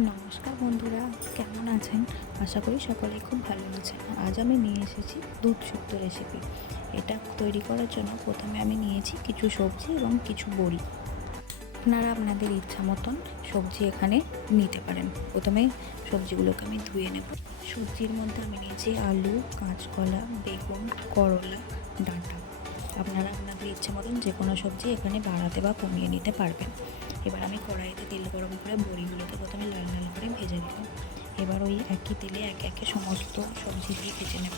নমস্কার বন্ধুরা, কেমন আছেন? আশা করি সকলে খুব ভালো আছেন। আজ আমি নিয়ে এসেছি দুধ শুক্ত রেসিপি এটা তৈরি করার জন্য প্রথমে আমি নিয়েছি কিছু সবজি এবং কিছু বড়ি। আপনারা আপনাদের ইচ্ছা মতন সবজি এখানে নিতে পারেন। প্রথমে সবজিগুলোকে আমি ধুয়ে নেব। সবজির মধ্যে আমি নিয়েছি আলু, কাঁচকলা, বেগুন, করলা, ডাঁটা। আপনারা আপনাদের ইচ্ছে মতন যে কোনো সবজি এখানে বাড়াতে বা কমিয়ে নিতে পারবেন। এবার আমি কড়াইতে তেল গরম করে বড়িগুলোকে প্রথমে লাল লাল করে ভেজে নিলাম এবার ওই একই তেলে একে একে সমস্ত সবজি দিয়ে ভেজে নেব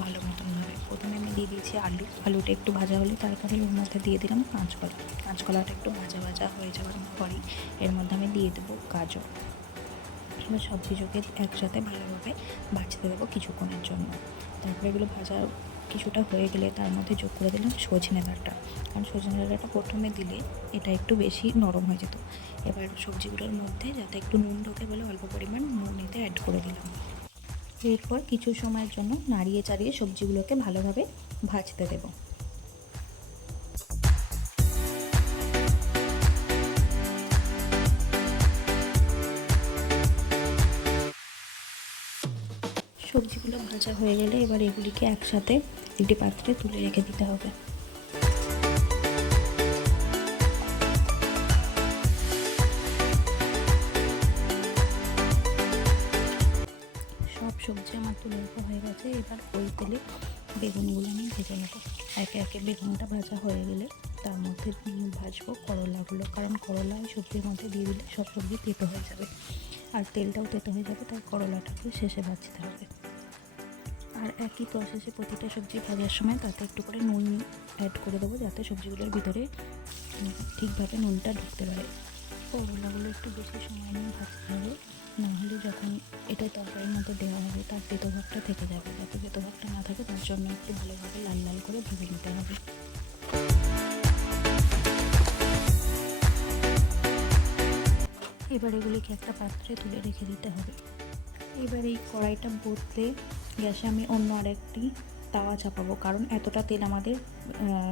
ভালো মতনভাবে প্রথমে আমি দিয়ে দিয়েছি আলু। আলুটা একটু ভাজা হলে তারপরে ওর মধ্যে দিয়ে দিলাম কাঁচকলা। কাঁচকলাটা একটু ভাজা ভাজা হয়ে যাওয়ার পরেই এর মধ্যে আমি দিয়ে দেবো গাজর। এবার সব কিছুকে একসাথে ভালোভাবে ভাজতে দেবো কিছুক্ষণের জন্য। তারপরে এগুলো ভাজা কিছুটা হয়ে গেলে তার মধ্যে যোগ করে দিলাম সজনে ডাঁটা। কারণ সজনে ডাঁটা প্রথমে দিলে এটা একটু বেশি নরম হয়ে যেত। এবার সবজিগুলোর মধ্যে যাতে একটু নুন ঢোকে বলে অল্প পরিমাণ নুন এতে অ্যাড করে দিলাম। এরপর কিছু সময়ের জন্য নাড়িয়ে চাড়িয়ে সবজিগুলোকে ভালোভাবে ভাজতে দেবো। সবজিগুলো ভাজা হয়ে গেলে এবার এগুলিকে একসাথে একটি পাত্রে তুলে রেখে দিতে হবে। সব সবজি আমার তুলে রাখা হয়ে গেছে। এবার ওই তেলে বেগুনগুলো আমি ভেজে নেব। একে একে বেগুনটা ভাজা হয়ে গেলে তার মধ্যে ভাজবো করলাগুলো। কারণ করলা সবজির মধ্যে দিয়ে দিলে সব সবজি তেতো হয়ে যাবে। আর তেলটাও তেতো হয়ে যাবে, তাই করলাটাকে শেষে ভাজতে হবে। আর একই প্রসেসে প্রতিটা সবজি ভাজার সময় তাতে একটু করে নুন অ্যাড করে দেবো, যাতে সবজিগুলোর ভিতরে ঠিকভাবে নুনটা ঢুকতে পারে। করলাগুলো একটু বেশি সময় নিয়ে ভাজতে হবে নাহলে যখন এটা তরকারির মধ্যে দেওয়া হবে, তার তেতো ভাবটা থেকে যাবে। যাতে তেতো না থাকে, তার জন্য একটু ভালোভাবে লাল লাল করে ভেজে নিতে হবে। এবার এগুলিকে একটা পাত্রে তুলে রেখে দিতে হবে। এবার এই কড়াইটা বদলে গ্যাসে আমি অন্য আরেকটি তাওয়া চাপাবো, কারণ এতটা তেল আমাদের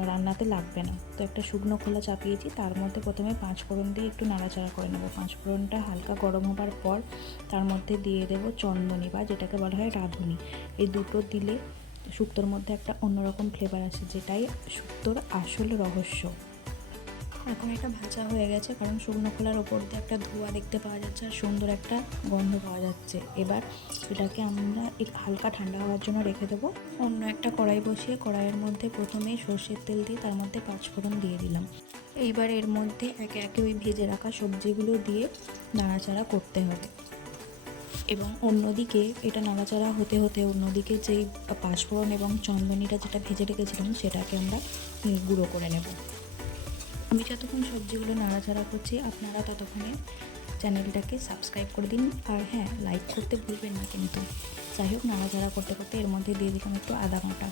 রান্নাতে লাগবে না। তো একটা শুকনো খোলা চাপিয়েছি, তার মধ্যে প্রথমে পাঁচ ফোড়ন দিয়ে একটু নাড়াচাড়া করে নেব। পাঁচ ফোড়নটা হালকা গরম হবার পর তার মধ্যে দিয়ে দেবো চন্দনী বা যেটাকে বলা হয় রাঁধুনি। এই দুটো দিলে শুক্তোর মধ্যে একটা অন্যরকম ফ্লেভার আসে, যেটাই শুক্তোর আসল রহস্য। এখন এটা ভাজা হয়ে গেছে, কারণ শুকনো খোলার ওপর দিয়ে একটা ধোঁয়া দেখতে পাওয়া যাচ্ছে আর সুন্দর একটা গন্ধ পাওয়া যাচ্ছে। এবার এটাকে আমরা হালকা ঠান্ডা হওয়ার জন্য রেখে দেবো। অন্য একটা কড়াই বসিয়ে কড়াইয়ের মধ্যে প্রথমে সর্ষের তেল দিয়ে তার মধ্যে পাঁচফোড়ন দিয়ে দিলাম। এইবার এর মধ্যে একে একে ওই ভেজে রাখা সবজিগুলো দিয়ে নাড়াচাড়া করতে হবে। এবং অন্যদিকে এটা নাড়াচাড়া হতে হতে অন্যদিকে যেই পাঁচফোড়ন এবং চন্দনিটা যেটা ভেজে রেখেছিলাম সেটাকে আমরা গুঁড়ো করে নেব। আমি যতক্ষণ সবজিগুলো নাড়াচাড়া করছি, আপনারা ততক্ষণে চ্যানেলটাকে সাবস্ক্রাইব করে দিন। আর হ্যাঁ লাইক করতে ভুলবেন না কিন্তু। যাই হোক, নাড়াচাড়া করতে করতে এর মধ্যে দিয়ে দিলাম একটু আদা বাটা।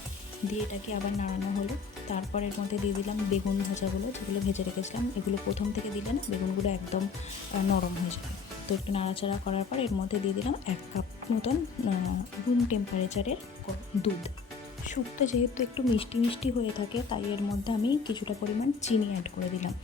দিয়ে এটাকে আবার নাড়ানো হলো। তারপর এর মধ্যে দিয়ে দিলাম বেগুন ভাজাগুলো, যেগুলো ভেজে রেখেছিলাম। এগুলো প্রথম থেকে দিলে না বেগুনগুলো একদম নরম হয়ে যাবে। তো একটু নাড়াচাড়া করার পর এর মধ্যে দিয়ে দিলাম এক কাপ মতন রুম টেম্পারেচারের দুধ। শুক্তো যেহেতু একটু মিষ্টি মিষ্টি হয়ে থাকে, তাই এর মধ্যে আমি কিছুটা পরিমাণ চিনি অ্যাড করে দিলাম।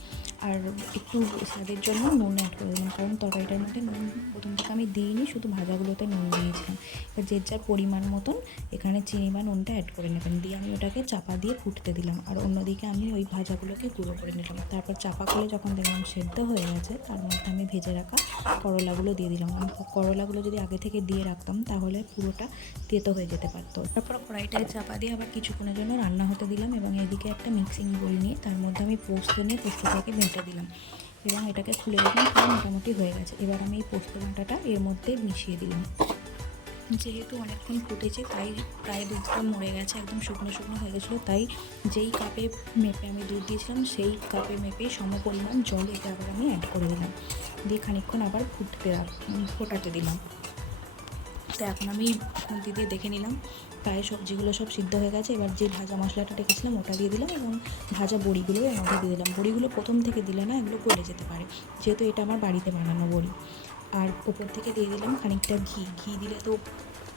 আর একটু স্বাদের জন্য নুন অ্যাড করে দিলাম, কারণ তরকারিটার মধ্যে নুন প্রথম থেকে আমি দিইনি, শুধু ভাজাগুলোতে নুন দিয়েছিলাম। এবার যে যার পরিমাণ মতন এখানে চিনি বা নুনটা অ্যাড করে নেবেন। দিয়ে আমি ওটাকে চাপা দিয়ে ফুটতে দিলাম। আর অন্যদিকে আমি ওই ভাজাগুলোকে গুঁড়ো করে নিলাম। তারপর চাপা করে যখন দেখলাম সেদ্ধ হয়ে গেছে, তার মধ্যে আমি ভেজে রাখা করলাগুলো দিয়ে দিলাম। করলাগুলো যদি আগে থেকে দিয়ে রাখতাম, তাহলে পুরোটা তেতো হয়ে যেতে পারতো। তারপর কড়াইটায় চাপা দিয়ে আবার কিছুক্ষণের জন্য রান্না হতে দিলাম এবং এদিকে একটা মিক্সিং বোল নিয়ে তার মধ্যে আমি পোস্ত নিয়ে পোস্তটাকে বেঁটে দিলাম এবং এটাকে খুলে দিলাম পুরো মোটামুটি হয়ে গেছে। এবার আমি এই পোস্ত বাটাটা এর মধ্যে মিশিয়ে দিলাম। যেহেতু অনেকক্ষণ ফুটেছে, তাই প্রায় দুধটা মরে গেছে, একদম শুকনো শুকনো হয়ে গেছিল। তাই যেই কাপে মেপে আমি দুধ দিয়েছিলাম, সেই কাপে মেপে সম পরিমাণ জল এতে আবার আমি অ্যাড করে দিলাম। দিয়ে খানিকক্ষণ আবার ফুটতে ফোটাতে দিলাম। তো এখন আমি খুন্তি দিয়ে দেখে নিলাম। প্রায় সবজিগুলো সব সিদ্ধ হয়ে গেছে। এবার যে ভাজা মশলাটা রেখেছিলাম ওটা দিয়ে দিলাম এবং ভাজা বড়িগুলো এর মধ্যে দিয়ে দিলাম। বড়িগুলো প্রথম থেকে দিলে না এগুলো গলে যেতে পারে। যেহেতু এটা আমার বাড়িতে বানানো বড়ি। আর ওপর থেকে দিয়ে দিলাম খানিকটা ঘি। ঘি দিলে তো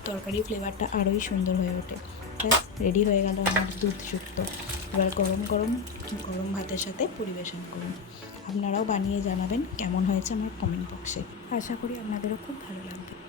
তরকারির ফ্লেভারটা আরোই সুন্দর হয়ে ওঠে। ব্যাস, রেডি হয়ে গেল আমার দুধ শুক্তো এবার গরম গরম গরম ভাতের সাথে পরিবেশন করুন। আপনারাও বানিয়ে জানাবেন কেমন হয়েছে আমার কমেন্ট বক্সে আশা করি আপনাদেরও খুব ভালো লাগবে।